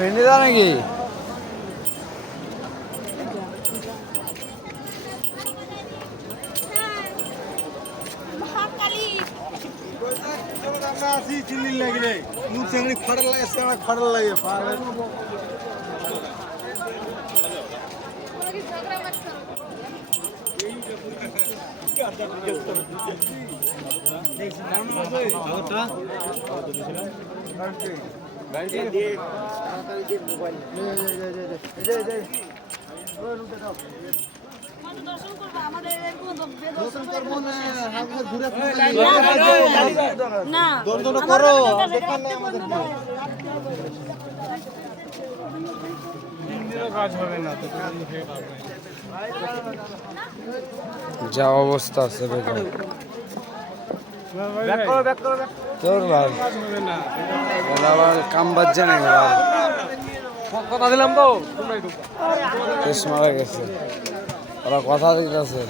ভেন্ডি দাও নাকি? চিল্লি লাগলে চিংড়ি খড় লাগে খড় লাগে যা অবস্থা আছে তোর ভাই কাম বাজছে না কথা দিলাম তো মারা গেছে ওরা কথা দিতেছে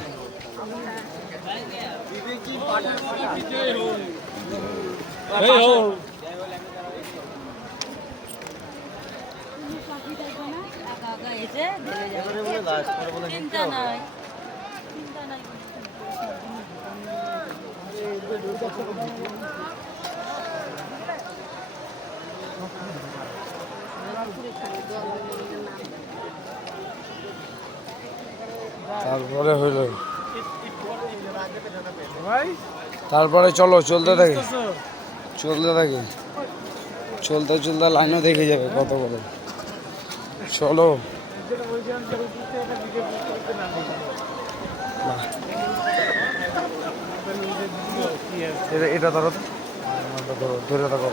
তারপরে হইল তারপরে চলো চলতে থাকি চলতে লাইনও দেখে যাবে কত করে চলো এটা ধরো ধরে থাকো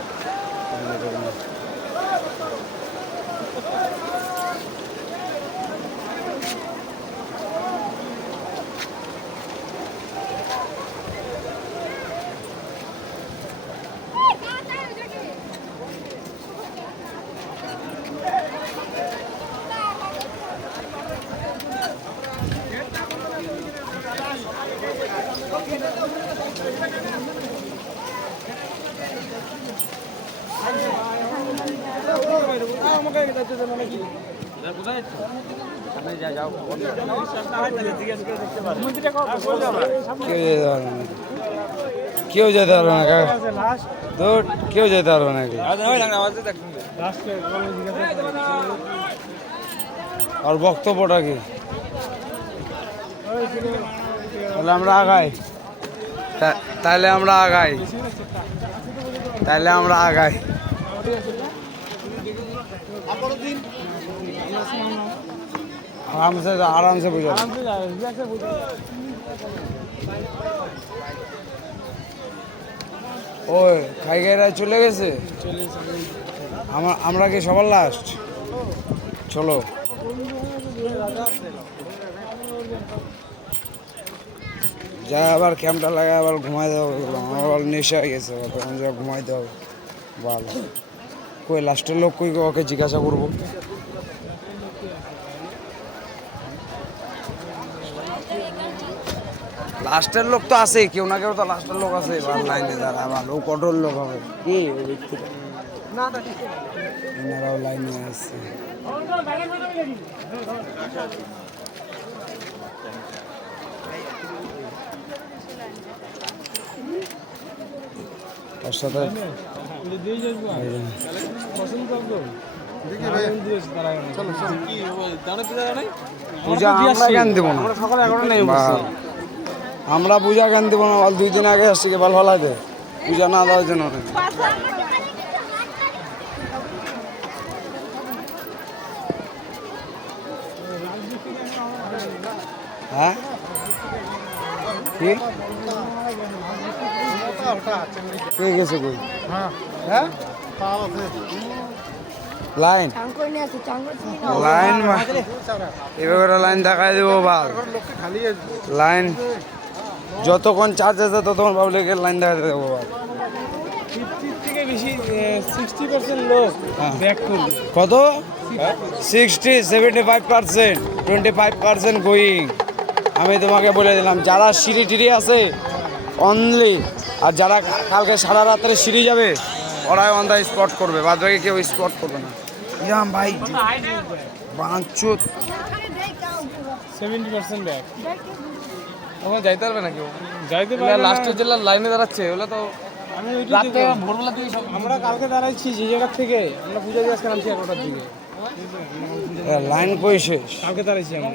কেউ যেতে পারবে না কেউ যেতে পারবে না আর বক্তব্যটা কি তাহলে আমরা আগাই আরামসে বুঝা ওই খাইগাইরা চলে গেছে আমরা কি সবার লাস্ট চলো যা আবার ক্যাম্পটা লাগায় আবার ঘুমাই দেওয়া আবার নেশা হয়ে গেছে ঘুমাইতে হবে ভালো কই লাস্টের লোক কই ওকে জিজ্ঞাসা করবো লাস্টের লোক তো আছে কেউ না কেউ তো লাস্টের লোক আছে লাইনে দাঁড়া ভালো কঠোর লোক হবে কি ওই ব্যক্তিটা এনারাও লাইনে আসছে তার সাথে পূজা আমরা জ্ঞান দেবো না আমরা পূজা জ্ঞান দেবো না 2 দিন আগে আসছি ভালো ভালো পূজা না দেওয়ার জন্য হ্যাঁ কি কে গেছে কই হ্যাঁ লাইন লাইন এবার লাইন দেখাই দেবো বাল লাইন যতক্ষণ চার্জ আছে ততক্ষণ পাবলিকের লাইন দেখাই দেবো বাল থেকে বেশি 60% লোক ব্যাক করবে কত 60-75%, 25% গোয়িং। আমি তোমাকে বলে দিলাম যারা সিঁড়ি টিড়ি আছে অনলি, আর যারা কালকে সারা রাত্রে সিঁড়ি যাবে ওরাই অন দ্য স্পট করবে, বাদ বাকি কেউ স্পট করবে না। যাম ভাই বাঞ্চুত 70% ব্যাক ওখানে যাইতে পারবে না কেউ, যাইতে পারবে লাস্টের জেলার লাইনে দাঁড়াচ্ছে ওগুলো তো আমি রাতে ভোরবেলা থেকে সব। আমরা কালকে দাঁড়াইছি যে জায়গা থেকে আমরা পূজা দিয়ে আজকে নামছি 11টার দিকে লাইন কই শেষ? কালকে দাঁড়াইছি আমরা